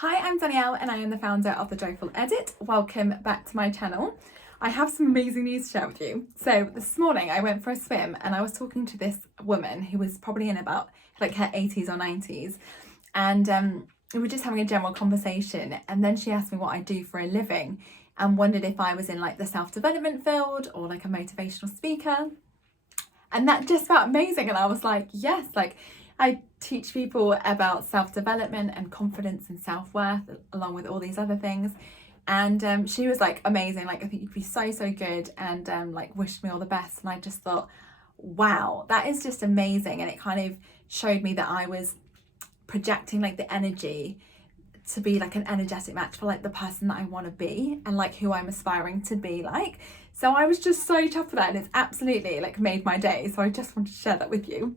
Hi, I'm Danielle and I am the founder of The Joyful Edit. Welcome back to my channel. I have some amazing news to share with you. So this morning I went for a swim and I was talking to this woman who was probably in about like her 80s or 90s, and we were just having a general conversation, and then she asked me what I do for a living and wondered if I was in like the self-development field or like a motivational speaker. And that just felt amazing, and I was like, yes, like I teach people about self-development and confidence and self-worth along with all these other things. And she was like amazing, like I think you'd be so good, and like wished me all the best. And I just thought, wow, that is just amazing. And it kind of showed me that I was projecting like the energy to be like an energetic match for like the person that I want to be and like who I'm aspiring to be like. So I was just so chuffed with that, and it's absolutely like made my day. So I just wanted to share that with you,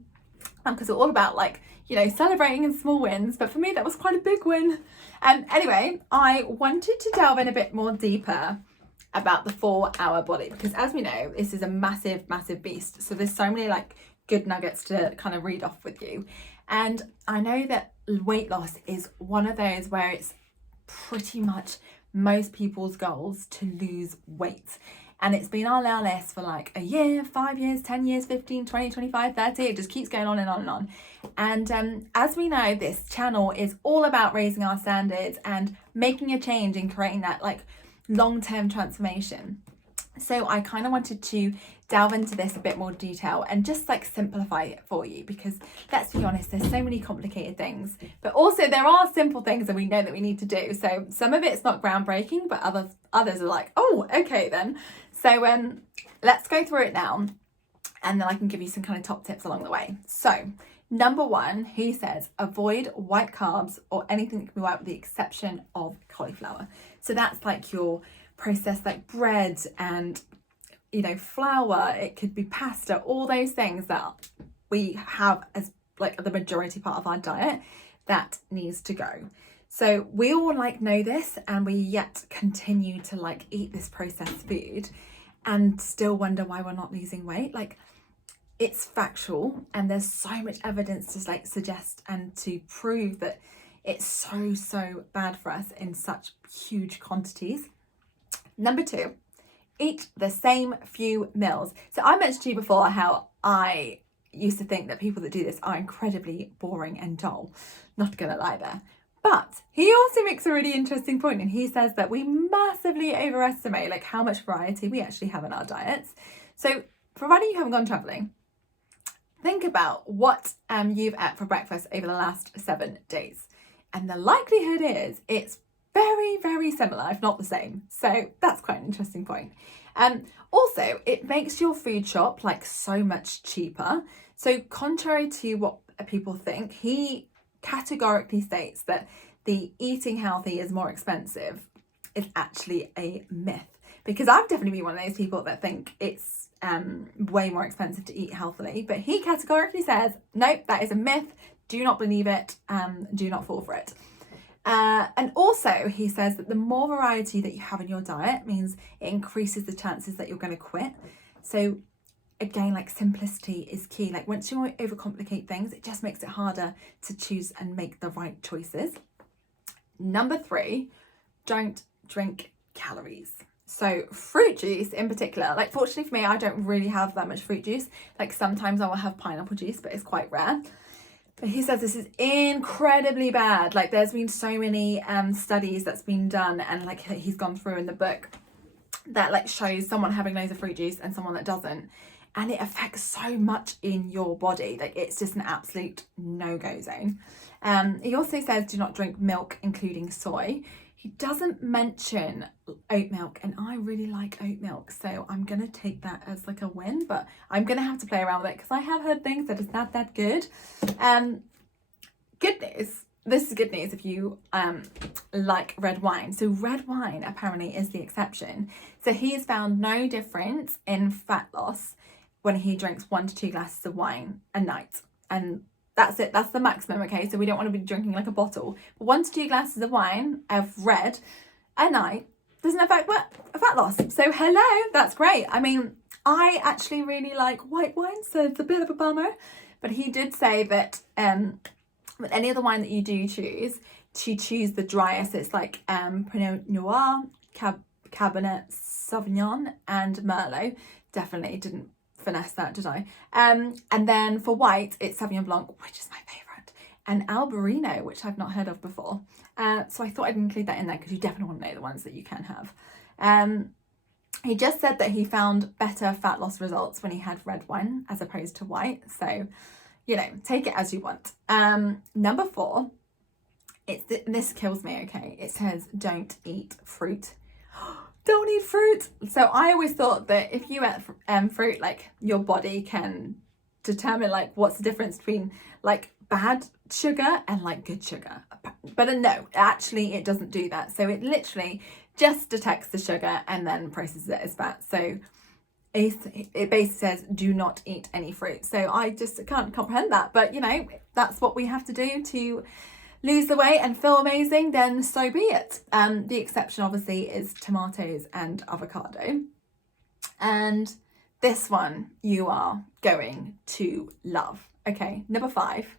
because we're all about like, you know, celebrating in small wins, but for me that was quite a big win. Anyway, I wanted to delve in a bit more deeper about the 4-hour body, because as we know, this is a massive beast. So there's so many like good nuggets to kind of read off with you. And I know that weight loss is one of those where it's pretty much most people's goals to lose weight. And it's been on our list for like a year, 5 years, 10 years, 15, 20, 25, 30. It just keeps going on and on and on. And as we know, this channel is all about raising our standards and making a change and creating that like long-term transformation. So I kind of wanted to delve into this a bit more detail and just like simplify it for you, because let's be honest, there's so many complicated things, but also there are simple things that we know that we need to do. So some of it's not groundbreaking, but others are like, oh, okay then. So let's go through it now, and then I can give you some kind of top tips along the way. So number one, he says, avoid white carbs or anything that can be white with the exception of cauliflower. So that's like your processed like bread and, you know, flour. It could be pasta, all those things that we have as like the majority part of our diet that needs to go. So we all like know this, and we yet continue to like eat this processed food and still wonder why we're not losing weight. Like, it's factual, and there's so much evidence to like suggest and to prove that it's so bad for us in such huge quantities. Number two, eat the same few meals. So I mentioned to you before how I used to think that people that do this are incredibly boring and dull. Not gonna lie there. But he also makes a really interesting point, and he says that we massively overestimate like how much variety we actually have in our diets. So providing you haven't gone traveling, think about what you've ate for breakfast over the last 7 days. And the likelihood is it's very similar, if not the same. So that's quite an interesting point. Also, it makes your food shop like so much cheaper. So contrary to what people think, he categorically states that the eating healthy is more expensive is actually a myth, because I've definitely been one of those people that think it's way more expensive to eat healthily, but he categorically says nope, that is a myth, do not believe it, do not fall for it. And also he says that the more variety that you have in your diet means it increases the chances that you're going to quit. So again, like simplicity is key. Like once you overcomplicate things, it just makes it harder to choose and make the right choices. Number three, don't drink calories. So fruit juice in particular, like fortunately for me, I don't really have that much fruit juice. Like sometimes I will have pineapple juice, but it's quite rare. But he says this is incredibly bad. Like there's been so many studies that's been done, and like he's gone through in the book that like shows someone having loads of fruit juice and someone that doesn't. And it affects so much in your body. Like it's just an absolute no-go zone. He also says do not drink milk, including soy. He doesn't mention oat milk, and I really like oat milk, so I'm going to take that as like a win, but I'm going to have to play around with it because I have heard things that it's not that good. Good news. This is good news if you like red wine. So red wine apparently is the exception. So he has found no difference in fat loss when he drinks 1 to 2 glasses of wine a night. And that's it. That's the maximum, okay? So we don't want to be drinking like a bottle. But 1 to 2 glasses of wine, of red, a night doesn't affect fat loss. So hello, that's great. I mean, I actually really like white wine, so it's a bit of a bummer. But he did say that with any other wine that you do choose, to choose the driest. It's like Pinot Noir, Cabernet Sauvignon and Merlot. Definitely didn't finesse that, did I? And then for white, it's Sauvignon Blanc, which is my favourite, and Albarino, which I've not heard of before. So I thought I'd include that in there because you definitely want to know the ones that you can have. He just said that he found better fat loss results when he had red wine as opposed to white. So, you know, take it as you want. Number 4, this kills me, okay? It says don't eat fruit. Don't eat fruit. So I always thought that if you ate fruit, like your body can determine like what's the difference between like bad sugar and like good sugar. But no, actually it doesn't do that. So it literally just detects the sugar and then processes it as fat. So it basically says do not eat any fruit. So I just can't comprehend that. But you know, that's what we have to do to lose the weight and feel amazing, then so be it. The exception obviously is tomatoes and avocado. And this one you are going to love. Okay, number 5,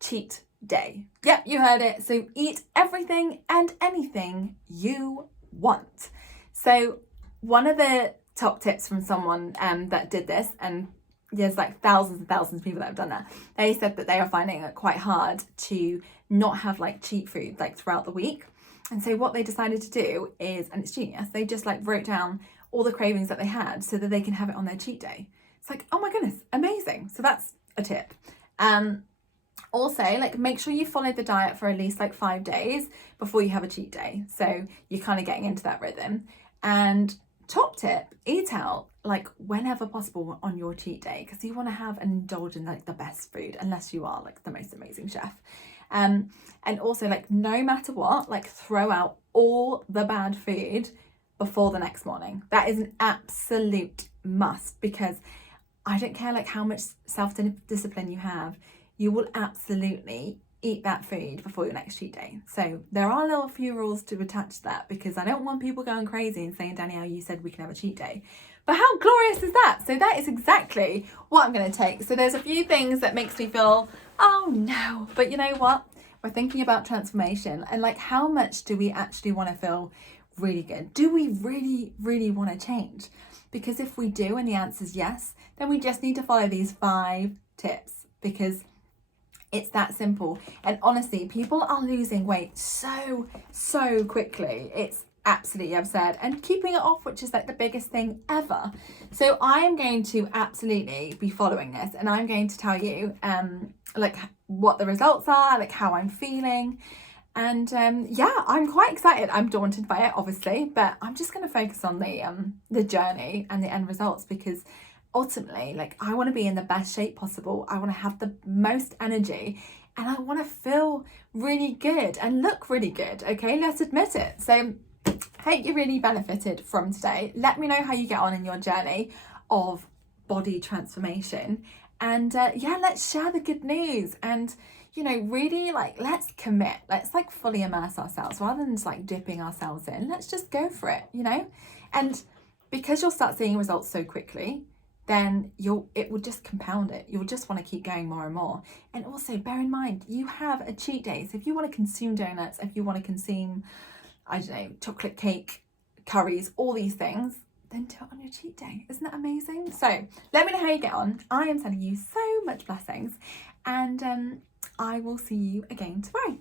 cheat day. Yep, you heard it. So eat everything and anything you want. So one of the top tips from someone that did this, and there's like thousands and thousands of people that have done that, they said that they are finding it quite hard to not have like cheat food like throughout the week. And so what they decided to do is, and it's genius, they just like wrote down all the cravings that they had so that they can have it on their cheat day. It's like, oh my goodness, amazing. So that's a tip. Also, like, make sure you follow the diet for at least like 5 days before you have a cheat day. So you're kind of getting into that rhythm. And top tip, eat out like whenever possible on your cheat day, because you want to have and indulge in like the best food, unless you are like the most amazing chef. And also, like, no matter what, like, throw out all the bad food before the next morning. That is an absolute must, because I don't care like how much self-discipline you have, you will absolutely eat that food before your next cheat day. So there are a little few rules to attach to that, because I don't want people going crazy and saying, Danielle, you said we can have a cheat day. But how glorious is that? So that is exactly what I'm going to take. So there's a few things that makes me feel, oh no, but you know what? We're thinking about transformation, and like, how much do we actually want to feel really good? Do we really, really want to change? Because if we do, and the answer is yes, then we just need to follow these 5 tips, because it's that simple. And honestly, people are losing weight so quickly. It's absolutely absurd, and keeping it off, which is like the biggest thing ever. So I am going to absolutely be following this, and I'm going to tell you like what the results are, like how I'm feeling. And yeah, I'm quite excited. I'm daunted by it, obviously, but I'm just going to focus on the journey and the end results, because ultimately, like, I want to be in the best shape possible. I want to have the most energy, and I want to feel really good and look really good. Okay, let's admit it. So hope you really benefited from today. Let me know how you get on in your journey of body transformation. And yeah, let's share the good news. And, you know, really, like, let's commit. Let's like fully immerse ourselves rather than just like dipping ourselves in. Let's just go for it, you know? And because you'll start seeing results so quickly, then it will just compound it. You'll just want to keep going more and more. And also bear in mind, you have a cheat day. So if you want to consume donuts, if you want to consume, I don't know, chocolate cake, curries, all these things, then do it on your cheat day. Isn't that amazing? So let me know how you get on. I am sending you so much blessings, and I will see you again tomorrow.